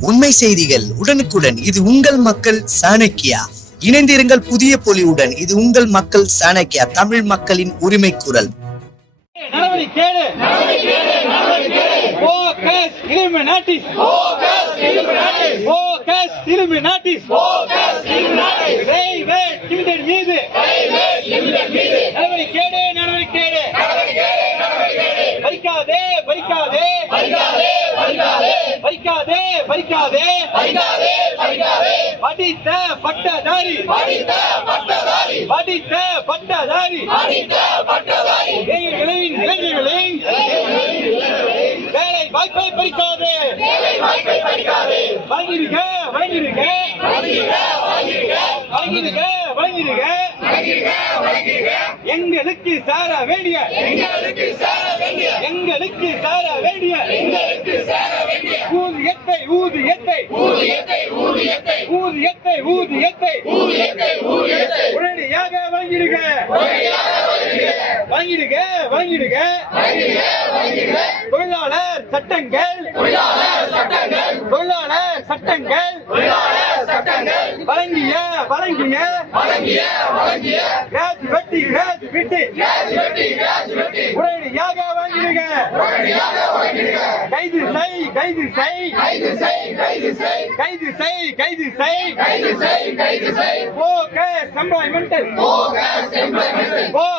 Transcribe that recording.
உண்மை செய்திகள் உடனுக்குடன். இது உங்கள் மக்கள் சாணக்கியா? இணைந்திருங்கள் புதிய பொலிவுடன். இது உங்கள் மக்கள் சாணக்கியா? தமிழ் மக்களின் உரிமை குரல். நடவடிக்கை போக்கஸ் மீது நடவடிக்கை பறிக்காதே பறிக்காதே பறிக்காதே பறிக்காதே படித்த பட்டதாரி. படித்த பட்டதாரி. இளைஞர்களின் இளைஞர்களின் வேலை வாய்ப்பை பறிக்காதே. வாங்கிருக்க வாங்கிருக்க வாங்கிருக்க வாங்கிருக்க எங்களுக்கு சார வேண்டிய. எங்களுக்கு சார வேண்டிய. ஊதியத்தை ஊதியத்தை ஊதியத்தை ஊதியத்தை உடனடியாக வாங்கிடுங்க. வாங்கிடுங்க. வாங்கிடுங்க தொழிலாளர் சட்டங்கள். தொழிலாளர் சட்டங்கள். வழங்கிய வழங்கிய கிராஜ் வெட்டி கிராஜ் வெட்டி. உடனடியாக வாங்கிடுங்க கைது செய் கைது செய் கைது செய் கைது செய் போக எம்ப்ளாய்மெண்ட்